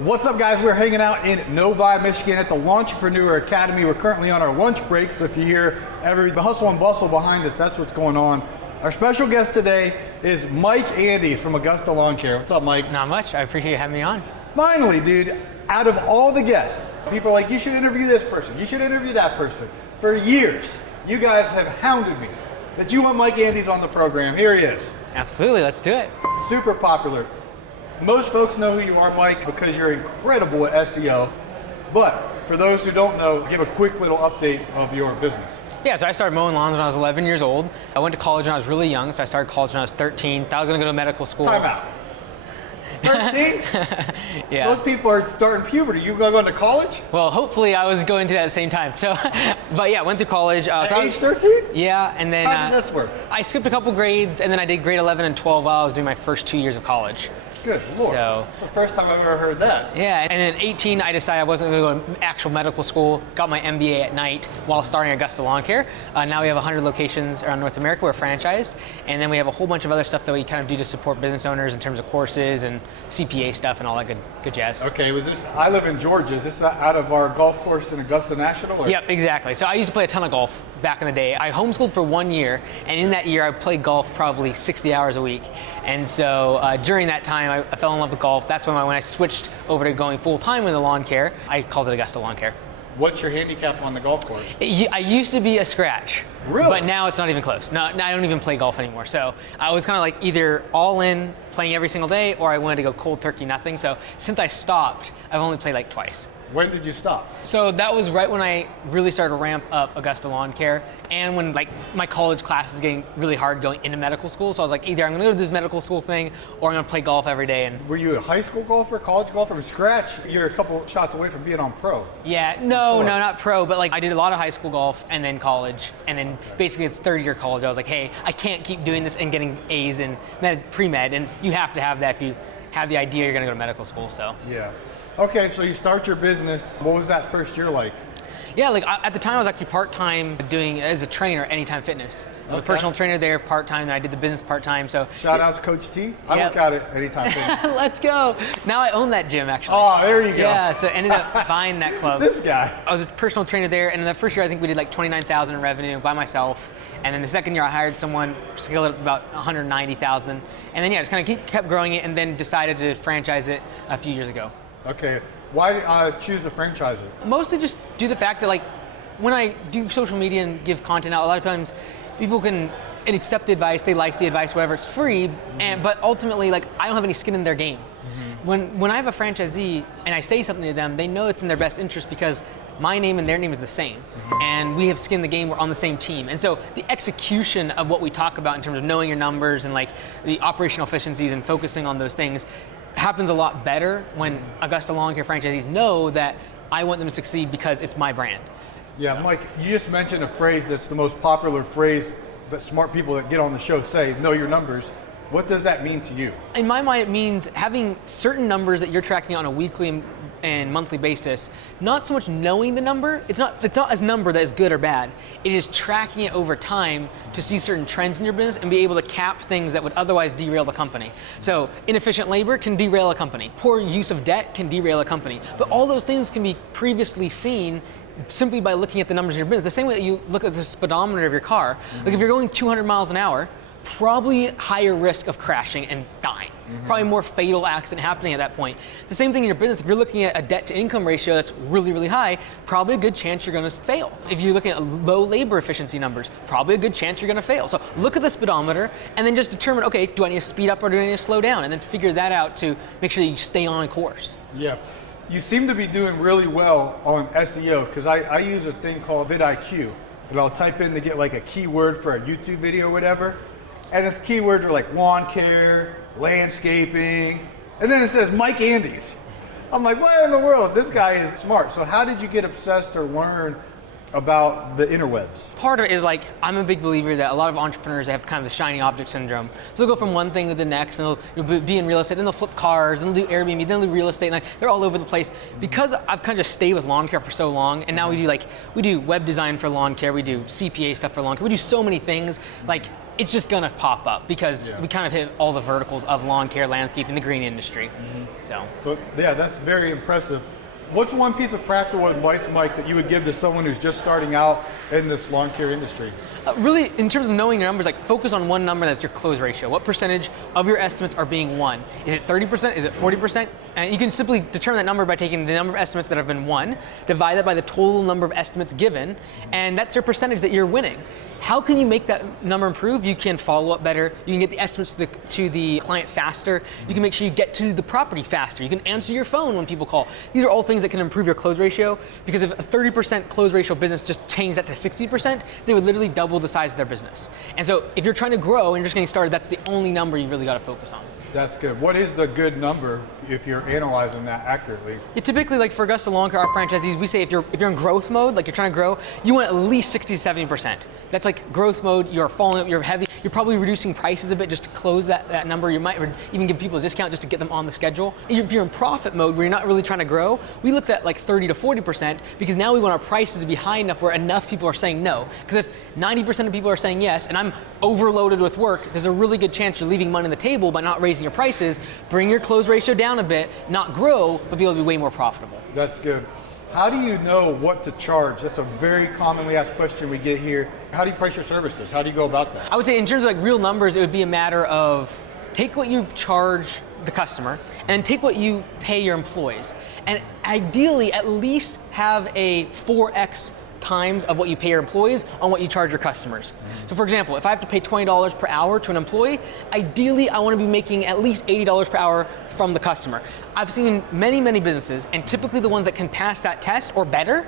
What's up, guys? We're hanging out in Novi, Michigan at the Lawntrepreneur Academy. We're currently on our lunch break, so if you hear the hustle and bustle behind us, that's what's going on. Our special guest today is Mike Andes from Augusta Lawn Care. What's up, Mike? Not much. I appreciate you having me on. Finally, dude, out of all the guests, people are like, you should interview this person, you should interview that person. For years, you guys have hounded me that you want Mike Andes on the program. Here he is. Absolutely, let's do it. Super popular. Most folks know who you are, Mike, because you're incredible at SEO. But for those who don't know, give a quick little update of your business. Yeah, so I started mowing lawns when I was 11 years old. I went to college when I was really young, so I started college when I was 13. I was gonna go to medical school. Time out. 13? Yeah. Those people are starting puberty. You going to college? Well, hopefully I was going through that at the same time. So, but yeah, went to college. At age 13? Yeah, and then how did this work? I skipped a couple grades, and then I did grade 11 and 12 while I was doing my first 2 years of college. Good Lord. So, it's the first time I've ever heard that. Yeah, and then 18, I decided I wasn't going to go to actual medical school. Got my MBA at night while starting Augusta Lawn Care. Now we have 100 locations around North America. We're franchised, and then we have a whole bunch of other stuff that we kind of do to support business owners in terms of courses and CPA stuff and all that good jazz. Okay, was this? I live in Georgia. Is this out of our golf course in Augusta National? Or? Yep, exactly. So I used to play a ton of golf back in the day. I homeschooled for 1 year, and in that year I played golf probably 60 hours a week. And so during that time, I fell in love with golf. That's when I switched over to going full time in the lawn care. I called it Augusta Lawn Care. What's your handicap on the golf course? I used to be a scratch. Really? But now it's not even close. No, I don't even play golf anymore. So I was kind of like either all in, playing every single day, or I wanted to go cold turkey, nothing. So since I stopped, I've only played like twice. When did you stop? So that was right when I really started to ramp up Augusta Lawn Care, and when like my college class is getting really hard going into medical school. So I was like, either I'm gonna go to this medical school thing, or I'm gonna play golf every day. And were you a high school golfer, college golfer? From scratch, you're a couple shots away from being on pro. Yeah, no, not pro, but like I did a lot of high school golf and then college, and then basically it's third year college. I was like, hey, I can't keep doing this and getting A's in pre-med, and you have to have that if you have the idea you're gonna go to medical school. So yeah. Okay, so you start your business. What was that first year like? Yeah, like at the time I was actually part-time doing as a trainer Anytime Fitness. I was a personal trainer there part-time, then I did the business part-time. So shout out to Coach T. I work out at Anytime Fitness. Let's go. Now I own that gym actually. Oh, there you go. Yeah, so ended up buying that club. This guy. I was a personal trainer there, and in the first year I think we did like 29,000 in revenue by myself. And then the second year I hired someone, scaled it up to about 190,000. And then yeah, just kind of kept growing it, and then decided to franchise it a few years ago. Okay, why choose to franchise it? Mostly just due to the fact that like when I do social media and give content out, a lot of times people can accept the advice, they like the advice, whatever, it's free, but ultimately like I don't have any skin in their game. When I have a franchisee and I say something to them, they know it's in their best interest because my name and their name is the same. And we have skin in the game, we're on the same team. And so the execution of what we talk about in terms of knowing your numbers and like the operational efficiencies and focusing on those things happens a lot better when Augusta Lawn Care franchisees know that I want them to succeed because it's my brand. Yeah, so. Mike, you just mentioned a phrase that's the most popular phrase that smart people that get on the show say, know your numbers. What does that mean to you? In my mind, it means having certain numbers that you're tracking on a weekly and monthly basis, not so much knowing the number, it's not a number that is good or bad, it is tracking it over time to see certain trends in your business and be able to cap things that would otherwise derail the company. So inefficient labor can derail a company, poor use of debt can derail a company, but all those things can be previously seen simply by looking at the numbers in your business. The same way that you look at the speedometer of your car, like if you're going 200 miles an hour, probably higher risk of crashing and dying. Probably more fatal accident happening at that point. The same thing in your business, if you're looking at a debt to income ratio that's really, really high, probably a good chance you're gonna fail. If you're looking at low labor efficiency numbers, probably a good chance you're gonna fail. So look at the speedometer and then just determine, okay, do I need to speed up or do I need to slow down? And then figure that out to make sure that you stay on course. Yeah. You seem to be doing really well on SEO because I use a thing called vidIQ, and I'll type in to get like a keyword for a YouTube video or whatever. And its keywords are like lawn care, landscaping, and then it says Mike Andes. I'm like, what in the world? This guy is smart. So how did you get obsessed or learn about the interwebs? Part of it is like, I'm a big believer that a lot of entrepreneurs have kind of the shiny object syndrome. So they'll go from one thing to the next, and they'll be in real estate, then they'll flip cars, then they'll do Airbnb, then they'll do real estate, and like, they're all over the place. Because I've kind of just stayed with lawn care for so long, and now we do web design for lawn care, we do CPA stuff for lawn care, we do so many things, like, it's just gonna pop up because we kind of hit all the verticals of lawn care, landscaping, the green industry. So yeah, that's very impressive. What's one piece of practical advice, Mike, that you would give to someone who's just starting out in this lawn care industry? Really, in terms of knowing your numbers, like focus on one number, that's your close ratio. What percentage of your estimates are being won? Is it 30%? Is it 40%? And you can simply determine that number by taking the number of estimates that have been won, divide that by the total number of estimates given, and that's your percentage that you're winning. How can you make that number improve? You can follow up better. You can get the estimates to the client faster. You can make sure you get to the property faster. You can answer your phone when people call. These are all things that can improve your close ratio, because if a 30% close ratio business just changed that to 60%, they would literally double the size of their business. And so if you're trying to grow and you're just getting started, that's the only number you really got to focus on. That's good. What is the good number if you're analyzing that accurately? Yeah, typically, like for Augusta Lawn Care, our franchisees, we say if you're in growth mode, like you're trying to grow, you want at least 60 to 70%. That's like growth mode. You're following up. You're heavy. You're probably reducing prices a bit just to close that number. You might even give people a discount just to get them on the schedule. If you're in profit mode where you're not really trying to grow, we looked at like 30 to 40%, because now we want our prices to be high enough where enough people are saying no. Because if 90% of people are saying yes, and I'm overloaded with work, there's a really good chance you're leaving money on the table by not raising your prices. Bring your close ratio down a bit, not grow, but be able to be way more profitable. That's good. How do you know what to charge? That's a very commonly asked question we get here. How do you price your services? How do you go about that? I would say in terms of like real numbers, it would be a matter of take what you charge the customer and take what you pay your employees. And ideally, at least have a 4x times of what you pay your employees on what you charge your customers. So for example, if I have to pay $20 per hour to an employee, ideally I want to be making at least $80 per hour from the customer. I've seen many businesses, and typically the ones that can pass that test or better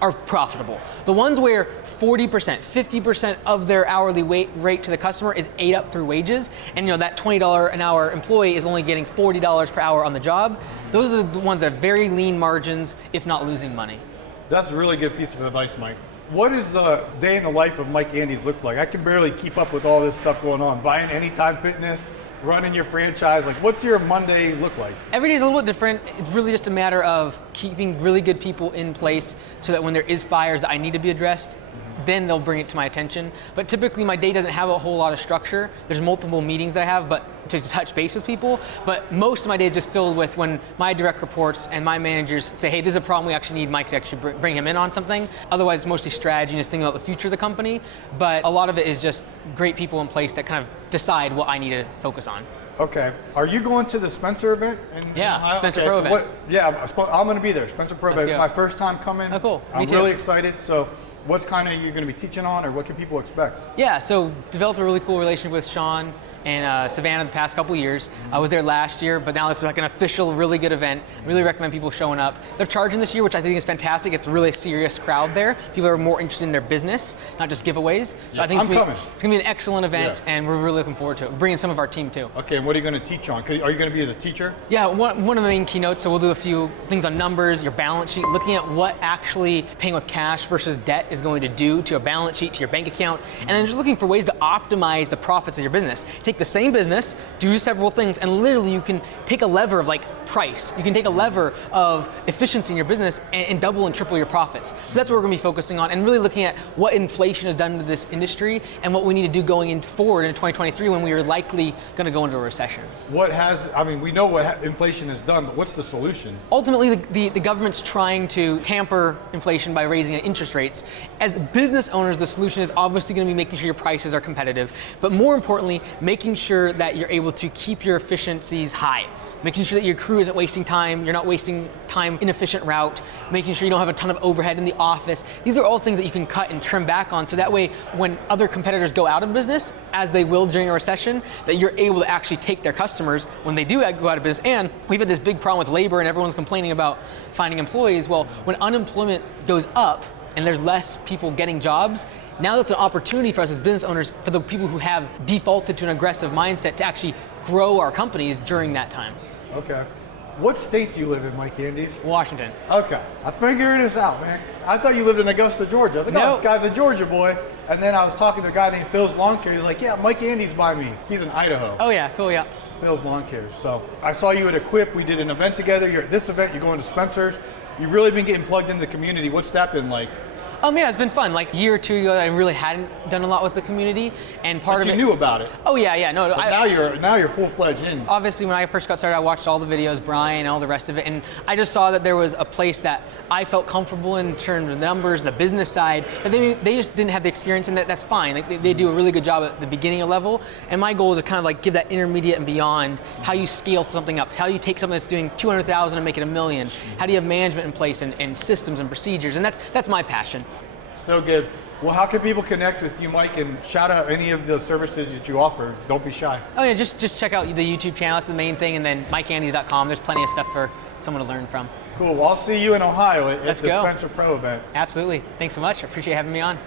are profitable. The ones where 40%, 50% of their hourly rate to the customer is ate up through wages, and that $20 an hour employee is only getting $40 per hour on the job, those are the ones that have very lean margins, if not losing money. That's a really good piece of advice, Mike. What does the day in the life of Mike Andes look like? I can barely keep up with all this stuff going on. Buying Anytime Fitness, running your franchise. Like, what's your Monday look like? Every day is a little bit different. It's really just a matter of keeping really good people in place so that when there is fires that I need to be addressed, then they'll bring it to my attention. But typically my day doesn't have a whole lot of structure. There's multiple meetings that I have, but to touch base with people, but most of my day is just filled with when my direct reports and my managers say, hey, this is a problem, we actually need Mike to actually bring him in on something. Otherwise, it's mostly strategy and just thinking about the future of the company, but a lot of it is just great people in place that kind of decide what I need to focus on. Okay. Are you going to the Spencer event? Spencer Pro event. I'm going to be there. Spencer Pro event. It's my first time coming. Oh, cool. I'm really excited. So what's kind of you're going to be teaching on, or what can people expect? Yeah, so developed a really cool relationship with Sean and Savannah the past couple years. I was there last year, but now it's like an official, really good event. I really recommend people showing up. They're charging this year, which I think is fantastic. It's a really serious crowd there. People are more interested in their business, not just giveaways. So I think it's going to be an excellent event, and we're really looking forward to it. We're bringing some of our team too. Okay, and what are you going to teach on? Are you going to be the teacher? Yeah, one of the main keynotes, so we'll do a few things on numbers, your balance sheet, looking at what actually paying with cash versus debt is going to do to a balance sheet, to your bank account, and then just looking for ways to optimize the profits of your business. Take the same business, do several things, and literally you can take a lever of like price. You can take a lever of efficiency in your business and double and triple your profits. So that's what we're going to be focusing on, and really looking at what inflation has done to this industry and what we need to do going forward in 2023 when we are likely going to go into a recession. We know what inflation has done, but what's the solution? Ultimately, the government's trying to tamper inflation by raising interest rates. As business owners, the solution is obviously going to be making sure your prices are competitive, but more importantly, making sure that you're able to keep your efficiencies high. Making sure that your crew isn't wasting time, you're not wasting time inefficient route, making sure you don't have a ton of overhead in the office. These are all things that you can cut and trim back on, so that way when other competitors go out of business, as they will during a recession, that you're able to actually take their customers when they do go out of business. And we've had this big problem with labor and everyone's complaining about finding employees. Well, when unemployment goes up and there's less people getting jobs, now that's an opportunity for us as business owners, for the people who have defaulted to an aggressive mindset, to actually grow our companies during that time. Okay. What state do you live in, Mike Andes? Washington. Okay, I figured this out, man. I thought you lived in Augusta, Georgia. I was like, oh, Nope. this guy's a Georgia boy. And then I was talking to a guy named Phil's Lawn Care. He's like, yeah, Mike Andes by me. He's in Idaho. Oh yeah, cool, yeah. Phil's Lawn Care. So I saw you at Equip. We did an event together. You're at this event. You're going to Spencer's. You've really been getting plugged into the community. What's that been like? Yeah, it's been fun. Like a year or two ago, I really hadn't done a lot with the community, and part But of you it. knew about it. Oh yeah, no. But now you're full-fledged in. Obviously, when I first got started, I watched all the videos, Brian, and all the rest of it, and I just saw that there was a place that I felt comfortable in terms of numbers, the business side, and they just didn't have the experience, and that's fine. Like they do a really good job at the beginning level, and my goal is to kind of like give that intermediate and beyond, how you scale something up, how you take something that's doing 200,000 and make it $1 million, how do you have management in place and systems and procedures, and that's my passion. So good. Well, how can people connect with you, Mike, and shout out any of the services that you offer? Don't be shy. Oh yeah, just check out the YouTube channel, that's the main thing, and then MikeAndes.com. There's plenty of stuff for someone to learn from. Cool. Well, I'll see you in Ohio at Let's the go. Spencer Pro event. Absolutely. Thanks so much. I appreciate having me on.